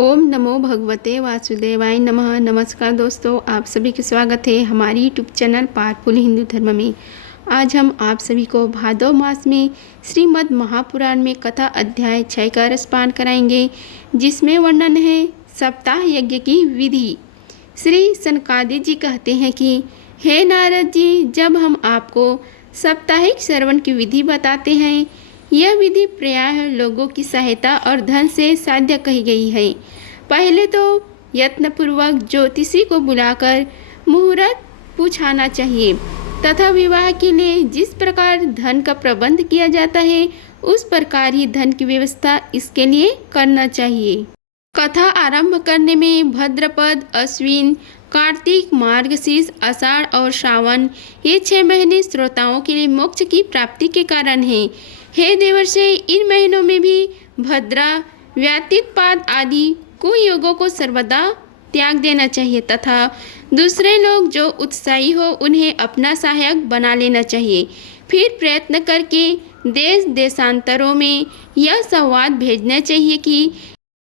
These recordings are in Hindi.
ओम नमो भगवते वासुदेवाय नमः। नमस्कार दोस्तों, आप सभी का स्वागत है हमारी यूट्यूब चैनल पावरफुल हिंदू धर्म में। आज हम आप सभी को भादव मास में श्रीमद् महापुराण में कथा अध्याय 6 का रसपान कराएंगे, जिसमें वर्णन है सप्ताह यज्ञ की विधि। श्री सनकादिक जी कहते हैं कि हे नारद जी, जब हम आपको साप्ताहिक श्रवण की विधि बताते हैं, यह विधि प्रायः लोगों की सहायता और धन से साध्य कही गई है। पहले तो यत्नपूर्वक ज्योतिषी को बुलाकर मुहूर्त पूछाना चाहिए तथा विवाह के लिए जिस प्रकार धन का प्रबंध किया जाता है, उस प्रकार ही धन की व्यवस्था इसके लिए करना चाहिए। कथा आरंभ करने में भाद्रपद, अश्विन, कार्तिक, मार्गशीर्ष, आषाढ़ और श्रावण ये 6 महीने श्रोताओं के लिए मोक्ष की प्राप्ति के कारण हैं। हे देवर्षि, इन महीनों में भी भद्रा, व्यतीतपाद आदि कुयोगों को सर्वदा त्याग देना चाहिए तथा दूसरे लोग जो उत्साही हो उन्हें अपना सहायक बना लेना चाहिए। फिर प्रयत्न करके देश देशांतरों में यह संवाद भेजना चाहिए कि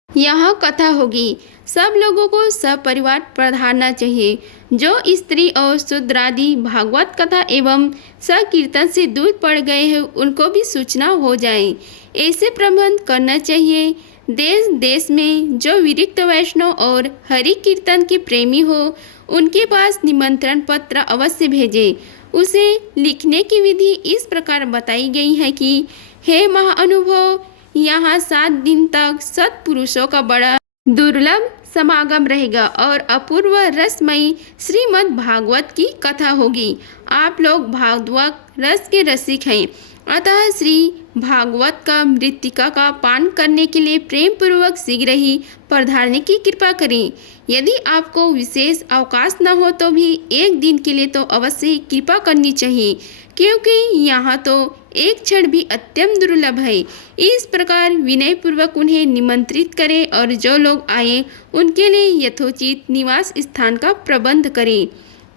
यहाँ कथा होगी। सब लोगों को सपरिवार पधारना चाहिए। जो स्त्री और शूद्रादि भागवत कथा एवं संकीर्तन से दूर पड़ गए हैं, उनको भी सूचना हो जाए, ऐसे प्रबंध करना चाहिए। देश देश में जो विरक्त वैष्णव और हरि कीर्तन के प्रेमी हो, उनके पास निमंत्रण पत्र अवश्य भेजे। उसे लिखने की विधि इस प्रकार बताई गई है कि हे महाअनुभव, यहाँ 7 दिन तक सत्पुरुषों का बड़ा दुर्लभ समागम रहेगा और अपूर्व रसमयी श्रीमद् भागवत की कथा होगी। आप लोग भागवत रस के रसिक हैं, अतः श्री भागवत का मृत्तिका का पान करने के लिए प्रेम पूर्वक शीघ्र ही पधारने की कृपा करें। यदि आपको विशेष अवकाश न हो तो भी एक दिन के लिए तो अवश्य ही कृपा करनी चाहिए, क्योंकि यहाँ तो एक क्षण भी अत्यंत दुर्लभ है। इस प्रकार विनय पूर्वक उन्हें निमंत्रित करें और जो लोग आए उनके लिए यथोचित निवास स्थान का प्रबंध करें।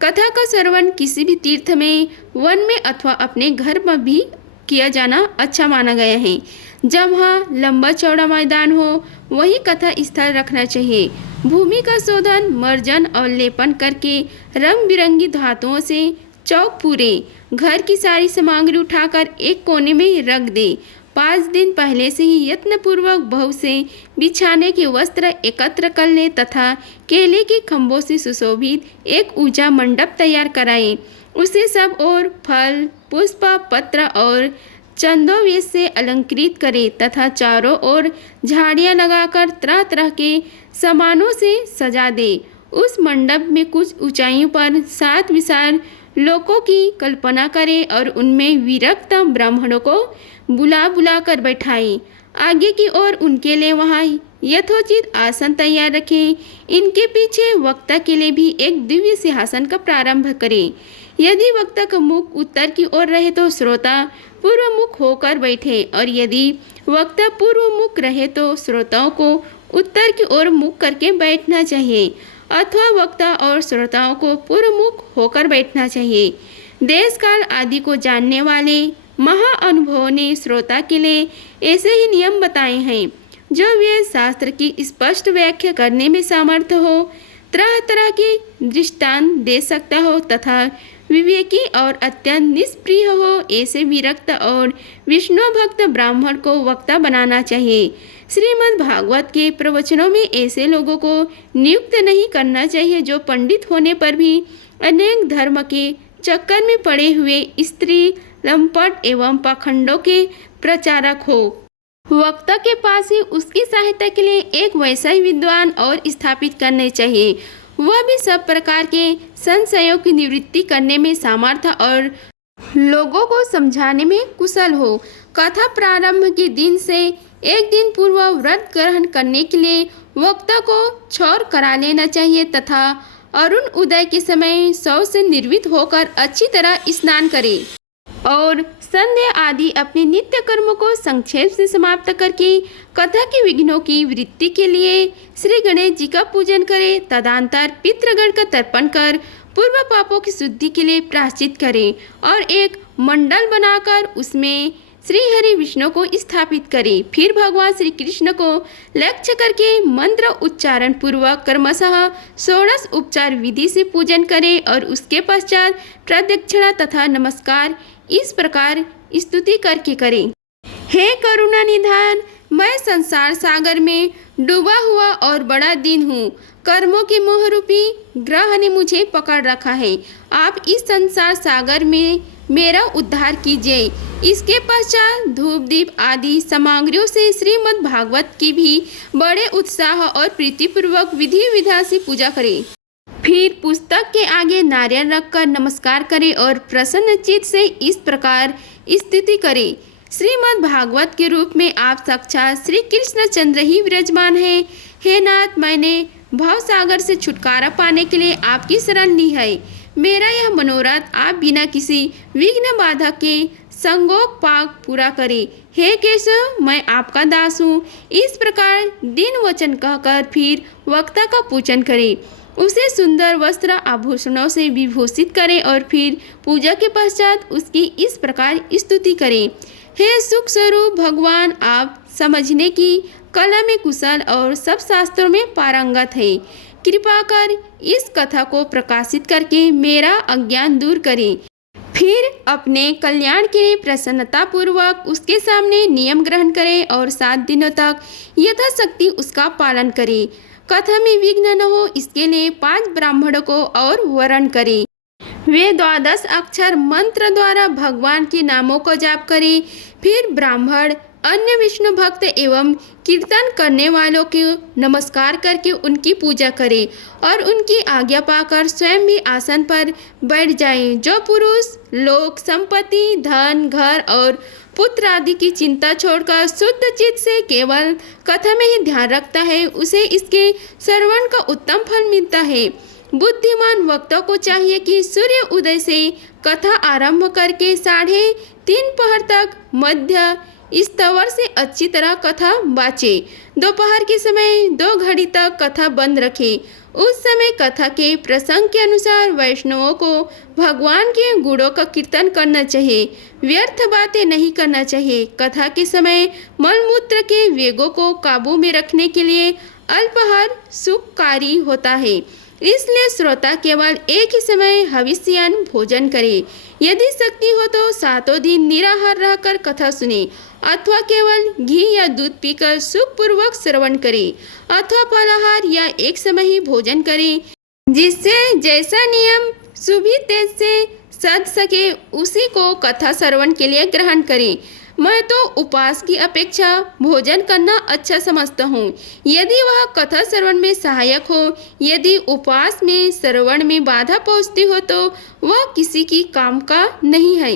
कथा का श्रवण किसी भी तीर्थ में, वन में अथवा अपने घर में भी किया जाना अच्छा माना गया है। जहाँ लंबा चौड़ा मैदान हो, वही कथा स्थल रखना चाहिए। भूमि का शोधन, मर्जन और लेपन करके रंग बिरंगी धातुओं से चौक पूरे। घर की सारी सामग्री उठाकर एक कोने में रख दे। 5 दिन पहले से ही यत्नपूर्वक बहू से बिछाने के वस्त्र एकत्र कर ले तथा केले के खंभों से सुशोभित एक ऊंचा मंडप तैयार कराएं। उसे सब और फल, पुष्प, पत्र और चंदोवेश से अलंकृत करें तथा चारों ओर झाड़ियाँ लगाकर तरह तरह के सामानों से सजा दे। उस मंडप में कुछ ऊंचाइयों पर 7 विशाल लोकों की कल्पना करें और उनमें विरक्त ब्राह्मणों को बुला बुला कर बैठाएं। आगे की ओर उनके लिए वहाँ यथोचित आसन तैयार रखें। इनके पीछे वक्ता के लिए भी एक दिव्य सिंहासन का प्रारंभ करें। यदि वक्ता का मुख उत्तर की ओर रहे तो श्रोता पूर्व मुख होकर बैठे, और यदि वक्ता पूर्व मुख रहे तो श्रोताओं को उत्तर की ओर मुख करके बैठना चाहिए अथवा वक्ता और श्रोताओं को पूर्व मुख होकर बैठना चाहिए। देश काल आदि को जानने वाले महाअनुभवों ने श्रोता के लिए ऐसे ही नियम बताए हैं, जो वेद शास्त्र की स्पष्ट व्याख्या करने में समर्थ हो, तरह तरह के दृष्टांत दे सकता हो तथा विवेकी और अत्यंत निष्प्रिय हो, ऐसे विरक्त और विष्णु भक्त ब्राह्मण को वक्ता बनाना चाहिए। श्रीमद् भागवत के प्रवचनों में ऐसे लोगों को नियुक्त नहीं करना चाहिए जो पंडित होने पर भी अनेक धर्म के चक्कर में पड़े हुए स्त्री, लंपट एवं पाखंडों के प्रचारक हो। वक्ता के पास ही उसकी सहायता के लिए एक वैसा ही विद्वान और स्थापित करने चाहिए, वह भी सब प्रकार के संशयों की निवृत्ति करने में समर्थ और लोगों को समझाने में कुशल हो। कथा प्रारंभ के दिन से एक दिन पूर्व व्रत ग्रहण करने के लिए वक्ता को क्षौर करा लेना चाहिए तथा अरुण उदय के समय शौच से निर्वित होकर अच्छी तरह स्नान करे और संध्या आदि अपने नित्य कर्मों को संक्षेप से समाप्त करके कथा के विघ्नों की वृत्ति के लिए श्री गणेश जी का पूजन करे। तदंतर पितृगण का तर्पण कर पूर्व पापों की शुद्धि के लिए प्रायश्चित करें और एक मंडल बनाकर उसमें श्री हरि विष्णु को स्थापित करें। फिर भगवान श्री कृष्ण को लक्ष्य करके मंत्र उच्चारण पूर्वक क्रमशः 16 उपचार विधि से पूजन करें और उसके पश्चात प्रदक्षिणा तथा नमस्कार इस प्रकार स्तुति करके करें। हे करुणा निधान, मैं संसार सागर में डूबा हुआ और बड़ा दिन हूँ। कर्मों के मोह रूपी ग्रह ने मुझे पकड़ रखा है। आप इस संसार सागर में मेरा उद्धार कीजिए। इसके पश्चात धूप दीप आदि सामग्रियों से श्रीमद् भागवत की भी बड़े उत्साह और प्रीतिपूर्वक विधि विधान से पूजा करें। फिर पुस्तक के आगे नारियल रखकर नमस्कार करें और प्रसन्न चित्त से इस प्रकार स्तुति करें। श्रीमद् भागवत के रूप में आप साक्षात श्री कृष्ण चंद्र ही विराजमान हैं। हे नाथ, मैंने भव सागर से छुटकारा पाने के लिए आपकी शरण ली है। मेरा यह मनोरथ आप बिना किसी विघ्न बाधा के संगोक पाक पूरा करें। हे केशव, मैं आपका दास हूँ। इस प्रकार दिन वचन कहकर फिर वक्ता का पूजन करें। उसे सुंदर वस्त्र आभूषणों से विभूषित करें और फिर पूजा के पश्चात उसकी इस प्रकार स्तुति करें। हे सुख स्वरूप भगवान, आप समझने की कला में कुशल और सब शास्त्रों में पारंगत है। कृपा कर इस कथा को प्रकाशित करके मेरा अज्ञान दूर करें। फिर अपने कल्याण के लिए प्रसन्नता पूर्वक उसके सामने नियम ग्रहण करें और 7 दिनों तक यथाशक्ति उसका पालन करें। कथा में विघ्न न हो इसके लिए 5 ब्राह्मणों को और वरण करें। वे 12 अक्षर मंत्र द्वारा भगवान के नामों को जाप करें। फिर ब्राह्मण अन्य विष्णु भक्त एवं कीर्तन करने वालों को नमस्कार करके उनकी पूजा करें और उनकी आज्ञा पाकर स्वयं भी आसन पर बैठ जाएं। जो पुरुष लोक संपत्ति, धन, घर और पुत्र आदि की चिंता छोड़कर शुद्ध चित्त से केवल कथा में ही ध्यान रखता है, उसे इसके श्रवण का उत्तम फल मिलता है। बुद्धिमान वक्ता को चाहिए कि सूर्य उदय से कथा आरंभ करके 3:30 पहर तक मध्य स्तवर से अच्छी तरह कथा बाँचे। दोपहर के समय 2 घड़ी तक कथा बंद रखे। उस समय कथा के प्रसंग के अनुसार वैष्णवों को भगवान के गुणों का कीर्तन करना चाहिए। व्यर्थ बातें नहीं करना चाहिए। कथा के समय मलमूत्र के वेगों को काबू में रखने के लिए अल्पाहार सुखकारी होता है, इसलिए श्रोता केवल एक ही समय हविष्यान भोजन करे। यदि शक्ति हो तो 7 दिन निराहार रहकर कथा सुने अथवा केवल घी या दूध पीकर सुखपूर्वक श्रवण करे अथवा फलाहार या एक समय ही भोजन करे। जिससे जैसा नियम सुबह तेज से सध सके उसी को कथा श्रवण के लिए ग्रहण करें। मैं तो उपवास की अपेक्षा भोजन करना अच्छा समझता हूँ, यदि वह कथा श्रवण में सहायक हो। यदि उपवास में श्रवण में बाधा पहुँचती हो तो वह किसी की काम का नहीं है।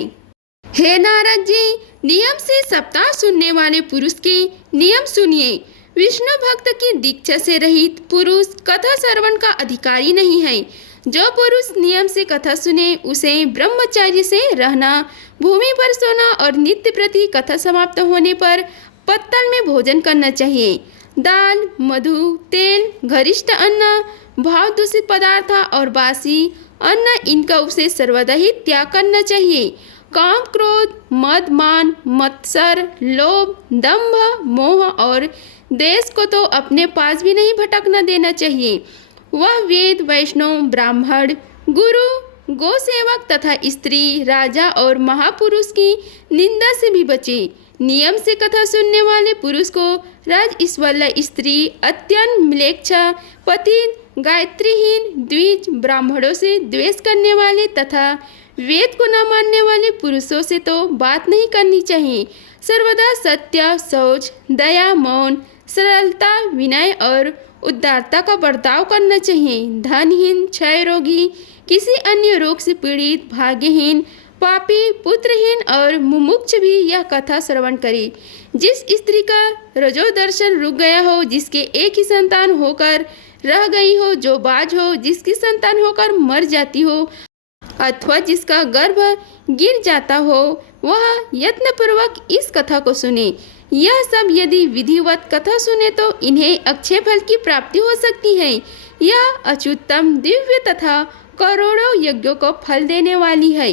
हे नारद जी, नियम से सप्ताह सुनने वाले पुरुष के नियम सुनिए। विष्णु भक्त की दीक्षा से रहित पुरुष कथा श्रवण का अधिकारी नहीं है। जो पुरुष नियम से कथा सुने उसे ब्रह्मचर्य से रहना, भूमि पर सोना और नित्य प्रति कथा समाप्त होने पर पत्तल में भोजन करना चाहिए। दाल, मधु, तेल, गरिष्ठ अन्न, भाव दूषित पदार्थ और बासी अन्न इनका उसे सर्वदा ही त्याग करना चाहिए। काम, क्रोध, मद, मान, मत्सर, लोभ, दंभ, मोह और देश को तो अपने पास भी नहीं भटकना देना चाहिए। वह वेद, वैष्णव, ब्राह्मण, गुरु, गौ सेवक तथा स्त्री, राजा और महापुरुष की निंदा से भी बचे। नियम से कथा सुनने वाले पुरुष को राजईश्वल्य स्त्री, अत्यंत म्लेच्छा, पतित, गायत्रीहीन, द्विज, ब्राह्मणों से द्वेष करने वाले तथा वेद को न मानने वाले पुरुषों से तो बात नहीं करनी चाहिए। सर्वदा सत्य, शौच, दया, मौन, सरलता, विनय और उदारता का बर्ताव करना चाहिए। धनहीन, क्षय रोगी, किसी अन्य रोग से पीड़ित, भाग्यहीन, पापी, पुत्रहीन और मुमुक्ष भी यह कथा श्रवण करे। जिस स्त्री का रजोदर्शन रुक गया हो, जिसके एक ही संतान होकर रह गई हो, जो बाज हो, जिसकी संतान होकर मर जाती हो अथवा जिसका गर्भ गिर जाता हो, वह यत्नपूर्वक इस कथा को सुने। यह सब यदि विधिवत कथा सुने तो इन्हें अक्षय फल की प्राप्ति हो सकती है। यह अच्युतम, दिव्य तथा करोड़ों यज्ञों को फल देने वाली है।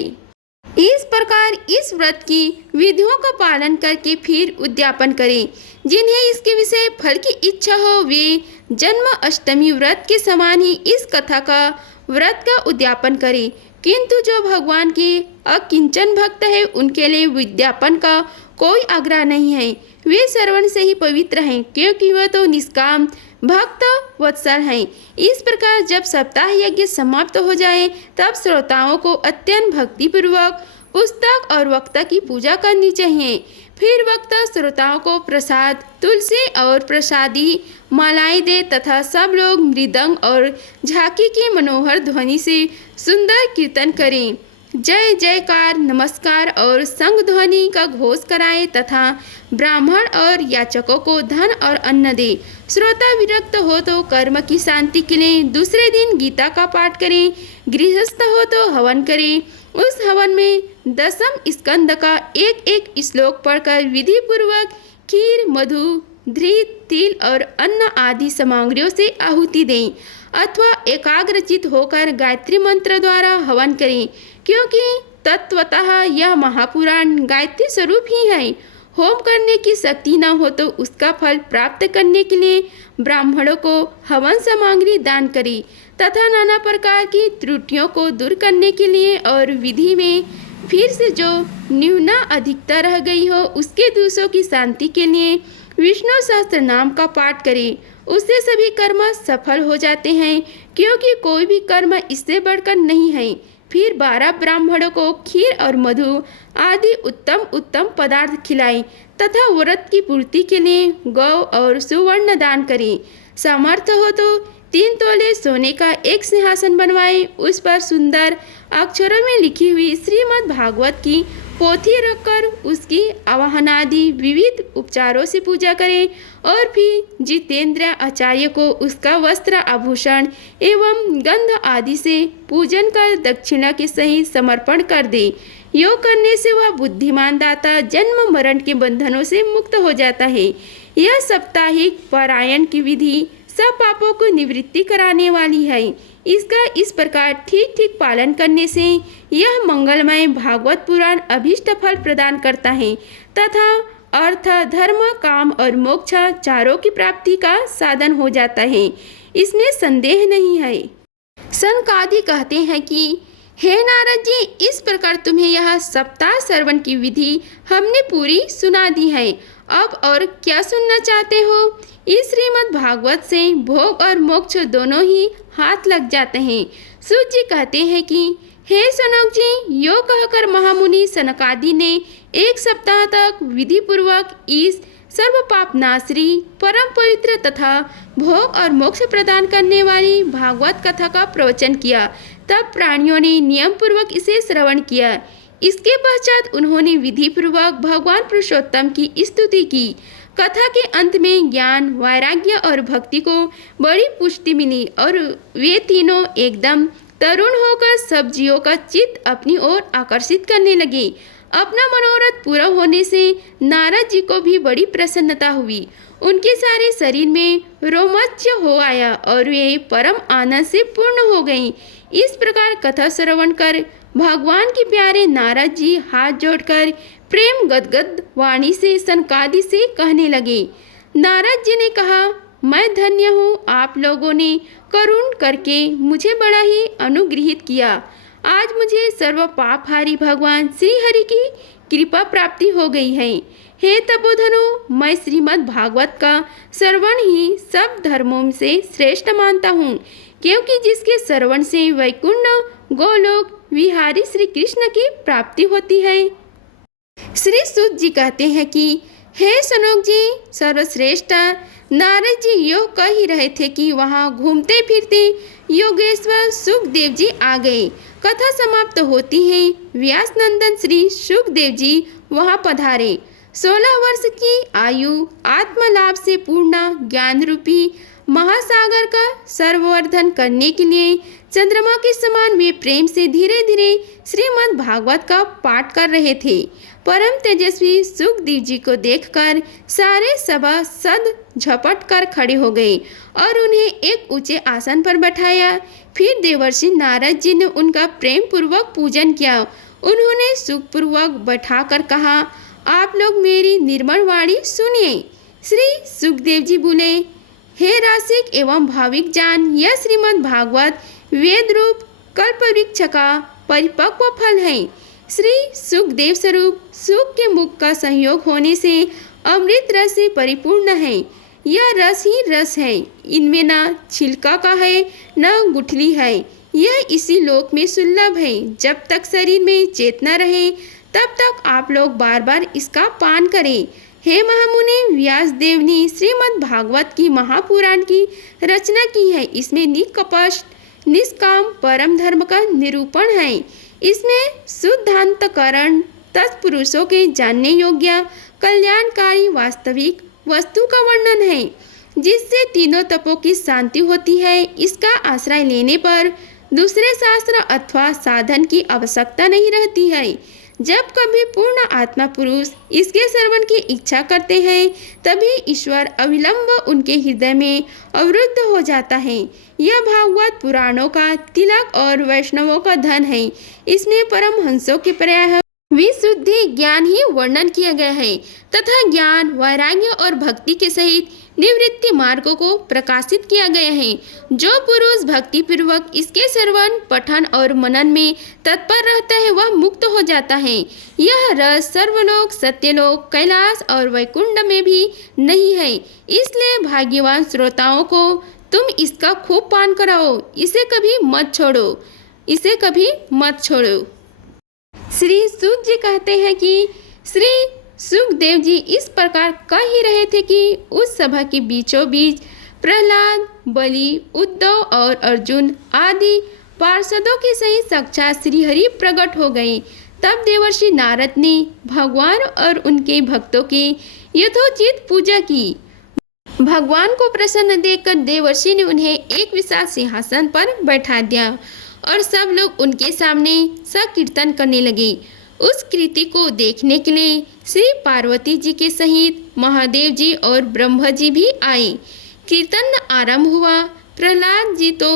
इस प्रकार इस व्रत की विधियों का पालन करके फिर उद्यापन करें। जिन्हें इसके विषय फल की इच्छा हो वे जन्म अष्टमी व्रत के समान ही इस कथा का व्रत का उद्यापन करें। किंतु जो भगवान के अकिंचन भक्त है उनके लिए उद्यापन का कोई आग्रह नहीं है। वे श्रवण से ही पवित्र हैं, क्योंकि वह तो निष्काम भक्त वत्सल हैं। इस प्रकार जब सप्ताह यज्ञ समाप्त हो जाए तब श्रोताओं को अत्यंत भक्तिपूर्वक पुस्तक और वक्ता की पूजा करनी चाहिए। फिर वक्ता श्रोताओं को प्रसाद, तुलसी और प्रसादी मालाएं दे तथा सब लोग मृदंग और झांकी की मनोहर ध्वनि से सुंदर कीर्तन करें। जय जयकार, नमस्कार और संग ध्वनि का घोष कराएं तथा ब्राह्मण और याचकों को धन और अन्न दे। श्रोता विरक्त हो तो कर्म की शांति के लिए दूसरे दिन गीता का पाठ करें। गृहस्थ हो तो हवन करें। उस हवन में दसम स्कंद का एक एक श्लोक पढ़कर विधि पूर्वक खीर, मधु, घृत, तिल और अन्न आदि सामग्रियों से आहुति दें अथवा एकाग्रचित होकर गायत्री मंत्र द्वारा हवन करें, क्योंकि तत्वतः यह महापुराण गायत्री स्वरूप ही है। होम करने की शक्ति न हो तो उसका फल प्राप्त करने के लिए ब्राह्मणों को हवन सामग्री दान करें तथा नाना प्रकार की त्रुटियों को दूर करने के लिए और विधि में फिर से जो न्यूना अधिकता रह गई हो उसके दोषों की शांति के लिए विष्णु सहस्त्र नाम का पाठ करें। उससे सभी कर्म सफल हो जाते हैं, क्योंकि कोई भी कर्म इससे बढ़कर नहीं है। फिर 12 ब्राह्मणों को खीर और मधु आदि उत्तम उत्तम पदार्थ खिलाएं तथा व्रत की पूर्ति के लिए गौ और सुवर्ण दान करें। सामर्थ्य हो तो 3 तोले सोने का एक सिंहासन बनवाएं। उस पर सुंदर अक्षरों में लिखी हुई श्रीमद् भागवत की पोथी रखकर उसकी आवाहनादि विविध उपचारों से पूजा करें और फिर जितेंद्र आचार्य को उसका वस्त्र, आभूषण एवं गंध आदि से पूजन कर दक्षिणा के सहित समर्पण कर दे। योग करने से वह बुद्धिमान दाता जन्म मरण के बंधनों से मुक्त हो जाता है। यह साप्ताहिक पारायण की विधि सब पापों को निवृत्ति कराने वाली है। इसका इस प्रकार ठीक ठीक पालन करने से यह मंगलमय भागवत पुराण अभीष्ट फल प्रदान करता है तथा अर्थ, धर्म, काम और मोक्ष चारों की प्राप्ति का साधन हो जाता है। इसमें संदेह नहीं है। सनकादि कहते हैं कि हे नारद जी, इस प्रकार तुम्हें यह सप्ताह श्रवण की विधि हमने पूरी सुना दी है। अब और क्या सुनना चाहते हो? इस श्रीमद् भागवत से भोग और मोक्ष दोनों ही हाथ लग जाते हैं। सूत जी कहते हैं कि हे सनक जी, यो कहकर महामुनि सनकादि ने 1 सप्ताह तक विधि पूर्वक इस सर्व पाप नाशरी, परम पवित्र तथा भोग और मोक्ष प्रदान करने वाली भागवत कथा का प्रवचन किया। तब प्राणियों ने नियम पूर्वक इसे श्रवण किया। इसके पश्चात उन्होंने विधि पूर्वक भगवान पुरुषोत्तम की स्तुति की। कथा के अंत में ज्ञान, वैराग्य और भक्ति को बड़ी पुष्टि मिली और वे तीनों एकदम तरुण होकर सब जीवों का चित्त अपनी ओर आकर्षित करने लगे। अपना मनोरथ पूरा होने से नारद जी को भी बड़ी प्रसन्नता हुई। उनके सारे शरीर में रोमांच हो आया और वे परम आनंद से पूर्ण हो गईं। इस प्रकार कथा श्रवण कर भगवान के प्यारे नारद जी हाथ जोड़कर प्रेम गदगद वाणी से सनकादि से कहने लगे। नारद जी ने कहा, मैं धन्य हूँ, आप लोगों ने करुण करके मुझे बड़ा ही अनुग्रहित किया। आज मुझे सर्व पापहारी भगवान श्री हरि की कृपा प्राप्ति हो गई है। हे तपोधनो, मैं श्रीमद् भागवत का श्रवण ही सब धर्मों से श्रेष्ठ मानता हूँ, क्योंकि जिसके श्रवण से वैकुंठ गोलोक विहारी श्री कृष्ण की प्राप्ति होती है। श्री सूत जी कहते हैं कि हे सनक जी, सर्वश्रेष्ठ नारद जी यो कह ही रहे थे कि वहाँ घूमते फिरते योगेश्वर सुखदेव जी आ गए। कथा समाप्त होती है। व्यास नंदन श्री सुखदेव जी वहाँ पधारे। 16 वर्ष की आयु आत्मलाभ से पूर्ण ज्ञान रूपी महासागर का सर्ववर्धन करने के लिए चंद्रमा के समान वे प्रेम से धीरे धीरे श्रीमद् भागवत का पाठ कर रहे थे। परम तेजस्वी सुखदेव जी को देखकर सारे सभासद झपट कर खड़े हो गए और उन्हें एक ऊंचे आसन पर बैठाया। फिर देवर्षि नारद जी ने उनका प्रेम पूर्वक पूजन किया। उन्होंने सुखपूर्वक बैठाकर कहा, आप लोग मेरी निर्मल वाणी सुनिए। श्री सुखदेव जी बोले, हे रासिक एवं भाविक जान, यह श्रीमद् भागवत वेद रूप कल्पवृक्ष का परिपक्व फल है। श्री सुखदेव स्वरूप सुख के मुख का संयोग होने से अमृत रस से परिपूर्ण है। यह रस ही रस है, इनमें न छिलका का है न गुठली है। यह इसी लोक में सुलभ है। जब तक शरीर में चेतना रहे तब तक आप लोग बार बार इसका पान करें। हे महामुनि, व्यास देव ने श्रीमद् भागवत की महापुराण की रचना की है। इसमें निष्कपट निष्काम परम धर्म का निरूपण है। इसमें शुद्धांतकरण तत्पुरुषों के जानने योग्य कल्याणकारी वास्तविक वस्तु का वर्णन है, जिससे तीनों तपों की शांति होती है। इसका आश्रय लेने पर दूसरे शास्त्र अथवा साधन की आवश्यकता नहीं रहती है। जब कभी पूर्ण आत्मा पुरुष इसके श्रवण की इच्छा करते हैं, तभी ईश्वर अविलंब उनके हृदय में अवरुद्ध हो जाता है। यह भागवत पुराणों का तिलक और वैष्णवों का धन है। इसमें परमहंसों के प्रायः विशुद्धि ज्ञान ही वर्णन किया गया है तथा ज्ञान, वैराग्य और भक्ति के सहित निवृत्ति मार्गों को प्रकाशित किया गया है। जो पुरुष भक्ति पूर्वक इसके श्रवण, पठन और मनन में तत्पर रहता है, वह मुक्त हो जाता है। यह रस सर्वलोक, सत्यलोक, कैलाश और वैकुंठ में भी नहीं है। इसलिए भाग्यवान श्रोताओं को तुम इसका खूब पान कराओ। इसे कभी मत छोड़ो, इसे कभी मत छोड़ो। श्री सूत जी कहते हैं कि श्री सुखदेव जी इस प्रकार कह ही रहे थे कि उस सभा के बीचों बीच प्रहलाद, बलि, उद्धव और अर्जुन आदि पार्षदों के सहित साक्षात श्रीहरि प्रकट हो गए। तब देवर्षि नारद ने भगवान और उनके भक्तों की यथोचित पूजा की। भगवान को प्रसन्न देखकर देवर्षि ने उन्हें एक विशाल सिंहासन पर बैठा दिया और सब लोग उनके सामने संकीर्तन करने लगे। उस कृति को देखने के लिए श्री पार्वती जी के सहित महादेव जी और ब्रह्मा जी भी आए। कीर्तन आरंभ हुआ। प्रहलाद जी तो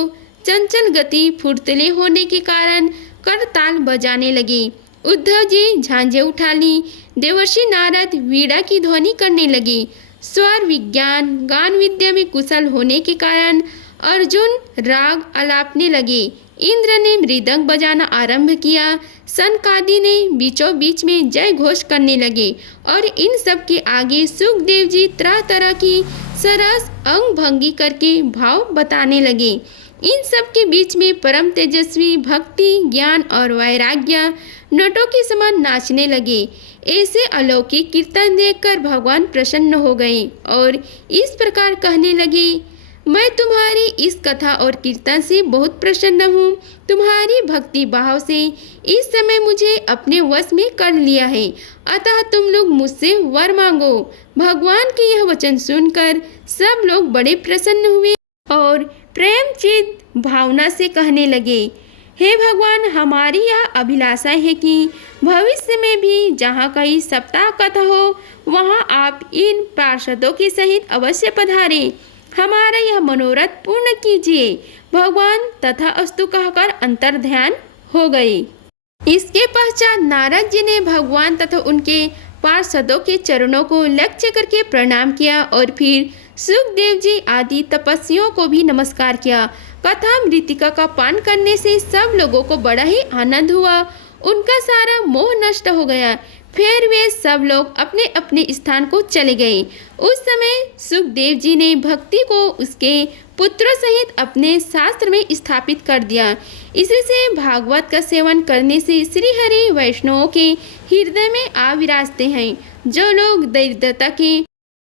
चंचल गति फुर्तीले होने के कारण करताल बजाने लगे। उद्धव जी झांझे उठा ली। देवर्षि नारद वीणा की ध्वनि करने लगे। स्वर विज्ञान गान विद्या में कुशल होने के कारण अर्जुन राग आलापने लगे। इंद्र ने मृदंग बजाना आरंभ किया। सनकादि ने बीचों बीच में जय घोष करने लगे और इन सब के आगे सुखदेव जी तरह तरह की सरस अंग भंगी करके भाव बताने लगे। इन सब के बीच में परम तेजस्वी भक्ति, ज्ञान और वैराग्य नटों के समान नाचने लगे। ऐसे अलौकिक कीर्तन देखकर भगवान प्रसन्न हो गए और इस प्रकार कहने लगे, मैं तुम्हारी इस कथा और कीर्तन से बहुत प्रसन्न हूँ। तुम्हारी भक्ति भाव से इस समय मुझे अपने वश में कर लिया है, अतः तुम लोग मुझसे वर मांगो। भगवान के यह वचन सुनकर सब लोग बड़े प्रसन्न हुए और प्रेमचित भावना से कहने लगे, हे भगवान, हमारी यह अभिलाषा है कि भविष्य में भी जहाँ कहीं सप्ताह कथा हो, वहाँ आप इन पार्षदों के सहित अवश्य पधारें। हमारा यह मनोरथ पूर्ण कीजिए। भगवान तथा अस्तु कहकर अंतर्ध्यान हो गए। इसके पश्चात नारद जी ने भगवान तथा उनके पार्षदों के चरणों को लक्ष्य करके प्रणाम किया और फिर सुखदेव जी आदि तपस्वियों को भी नमस्कार किया। कथा मृतिका का पान करने से सब लोगों को बड़ा ही आनंद हुआ। उनका सारा मोह नष्ट हो गया। फिर वे सब लोग अपने अपने स्थान को चले गए। उस समय सुखदेव जी ने भक्ति को उसके पुत्रों सहित अपने शास्त्र में स्थापित कर दिया। इसी से भागवत का सेवन करने से श्री हरि वैष्णवों के हृदय में आ विराजते हैं। जो लोग दरिद्रता के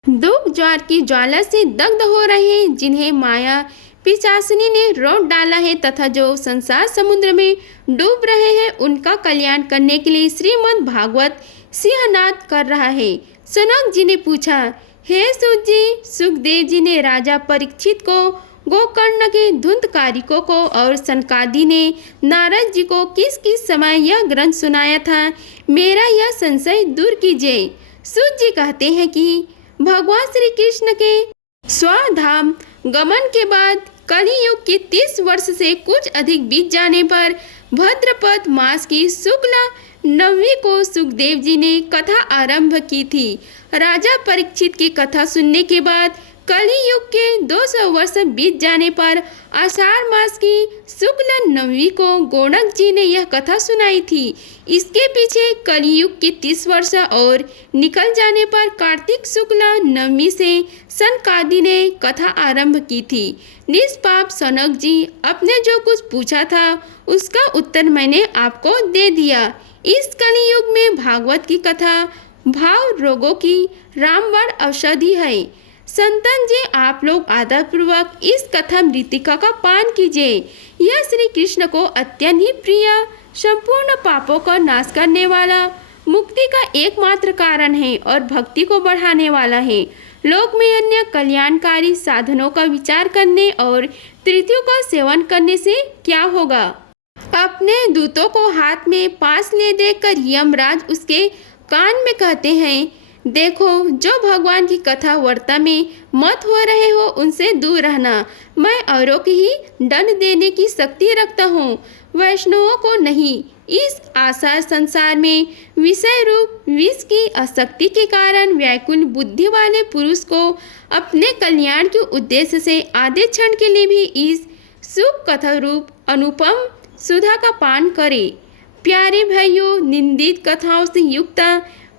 दुख ज्वार की ज्वाला से दग्ध हो रहे हैं, जिन्हें माया पिशाचिनी ने रोक डाला है तथा जो संसार समुद्र में डूब रहे हैं, उनका कल्याण करने के लिए श्रीमद् भागवत सिंहनाद कर रहा है। सनक जी ने पूछा, हे सूत जी, सुखदेव जी ने राजा परीक्षित को, गोकर्ण के धुंधकारिकों को और सनकादि ने नारद जी को किस किस समय यह ग्रंथ सुनाया था, मेरा यह संशय दूर कीजिए। सूत जी कहते हैं कि भगवान श्री कृष्ण के स्वधाम गमन के बाद कलियुग के 30 वर्ष से कुछ अधिक बीत जाने पर भाद्रपद मास की शुक्ल नवमी को सुखदेव जी ने कथा आरंभ की थी। राजा परीक्षित की कथा सुनने के बाद कलियुग के 200 वर्ष बीत जाने पर आषाढ़ मास की शुक्ल नवमी को गौणक जी ने यह कथा सुनाई थी। इसके पीछे कलियुग के 30 वर्ष और निकल जाने पर कार्तिक शुक्ल नवमी से सनकादि ने कथा आरंभ की थी। निष्पाप सनक जी, आपने जो कुछ पूछा था उसका उत्तर मैंने आपको दे दिया। इस कलियुग में भागवत की कथा भाव रोगों की रामबाण औषधि है। संतन जी, आप लोग आदरपूर्वक इस कथा मृतिका का पान कीजिए। यह श्री कृष्ण को अत्यंत ही प्रिय, संपूर्ण पापों का नाश करने वाला, मुक्ति का एकमात्र कारण है और भक्ति को बढ़ाने वाला है। लोक में अन्य कल्याणकारी साधनों का विचार करने और तृतीयों का सेवन करने से क्या होगा? अपने दूतों को हाथ में पास ले देकर यमराज उसके कान में कहते हैं, देखो, जो भगवान की कथा वार्ता में मत हो रहे हो उनसे दूर रहना। मैं औरों की ही दंड देने की शक्ति रखता हूँ, वैष्णवों को नहीं। इस आसार संसार में विषय रूप विष की आसक्ति के कारण व्याकुल बुद्धि वाले पुरुष को अपने कल्याण के उद्देश्य से आधे क्षण के लिए भी इस सुख कथा रूप अनुपम सुधा का पान करे। प्यारे भाइयों, निंदित कथाओं से युक्त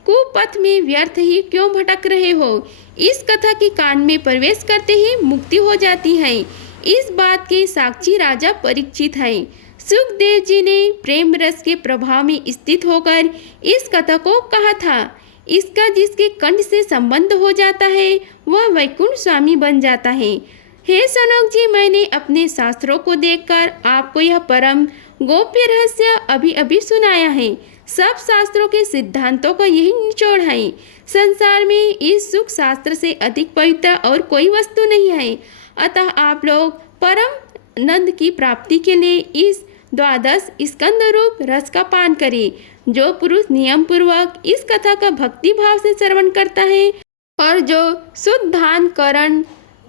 कुपथ में व्यर्थ ही क्यों भटक रहे हो? इस कथा के कान में प्रवेश करते ही मुक्ति हो जाती है। इस बात के साक्षी राजा परीक्षित है। सुखदेव जी ने प्रेम रस के प्रभाव में स्थित होकर इस कथा को कहा था। इसका जिसके कंठ से संबंध हो जाता है वह वैकुंठ स्वामी बन जाता है। हे सनक जी, मैंने अपने शास्त्रों को देखकर आपको यह परम गोप्य रहस्य अभी अभी सुनाया है। सब शास्त्रों के सिद्धांतों का यही निचोड़ है। संसार में इस सुख शास्त्र से अधिक पवित्र और कोई वस्तु नहीं है। अतः आप लोग परम आनंद की प्राप्ति के लिए इस द्वादश स्कंद रूप रस का पान करें। जो पुरुष नियम पूर्वक इस कथा का भक्ति भाव से श्रवण करता है और जो शुद्धान करण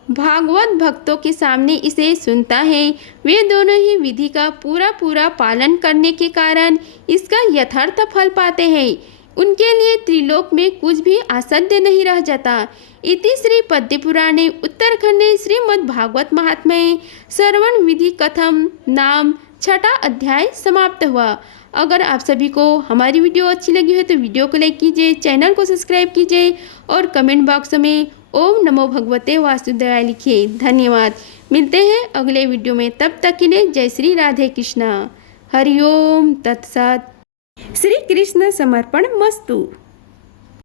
भागवत भक्तों के सामने इसे सुनता है, वे दोनों ही विधि का पूरा पालन करने के कारण इसका यथार्थ फल पाते हैं। उनके लिए त्रिलोक में कुछ भी असाध्य नहीं रह जाता। इति श्री पद्य पुराणे उत्तरखंडे श्रीमद् भागवत महात्म्ये श्रवण विधि कथम नाम 6ठा अध्याय समाप्त हुआ। अगर आप सभी को हमारी वीडियो अच्छी लगी हो तो वीडियो को लाइक कीजिए, चैनल को सब्सक्राइब कीजिए और कमेंट बॉक्स में ओम नमो भगवते वासुदेवाय लिखिए। धन्यवाद। मिलते हैं अगले वीडियो में, तब तक के लिए जय श्री राधे कृष्णा। हरिओम तत्सत। श्री कृष्ण समर्पण मस्तु।